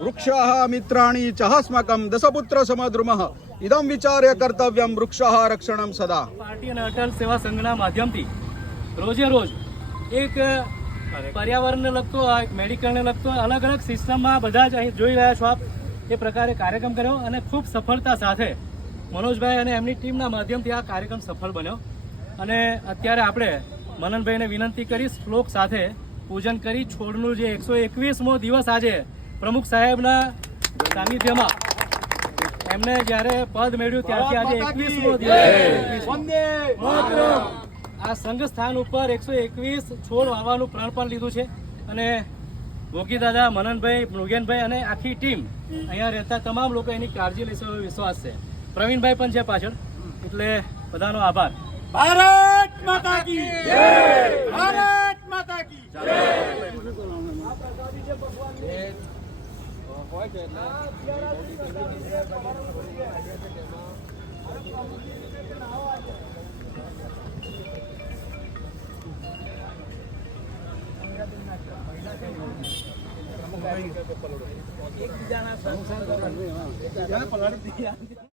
વૃક્ષા મિત્રાણી ચહાસ્માકમ દશપુત્ર સમદ્રુમઃ। ઇદમ વિચાર્ય કર્તવ્યમ વૃક્ષા રક્ષણ સદા। પાર્ટી અને અટલ સેવા સંઘના માધ્યમથી રોજે રોજ એક પર્યાવરણને લગતો એક મેડિકલને લગતો અલગ અલગ સિસ્ટમમાં બધા જ અહીં જોઈ રહ્યા છો આપ એ પ્રકારે કાર્યક્રમ કર્યો અને ખૂબ સફળતા સાથે મનોજભાઈ અને એમની ટીમના માધ્યમથી આ કાર્યક્રમ સફળ બન્યો. અને અત્યારે આપણે મનનભાઈને વિનંતી કરીશ શ્લોક સાથે પૂજન કરી છોડનું જે એકસો એકવીસમો દિવસ આજે પ્રમુખ સાહેબના સાનિધ્યમાં એમને જ્યારે પદ મેળ્યું ત્યારથી આજે એકવીસમો દિવસ. આ સંઘ સ્થાન ઉપર એકસો એકવીસ છોડ વાવવાનું પ્રણ પણ લીધું છે અને ગોગી દાદા મનનભાઈ મૃગેનભાઈ અને આખી ટીમ અહીંયા રહેતા તમામ લોકો એની કાળજી લેશે એવો વિશ્વાસ છે. પ્રવીણભાઈ પણ છે પાછળ. એટલે બધાનો આભાર. ભારત માતા કી જય. હોય છે એકબીજાના પલાળી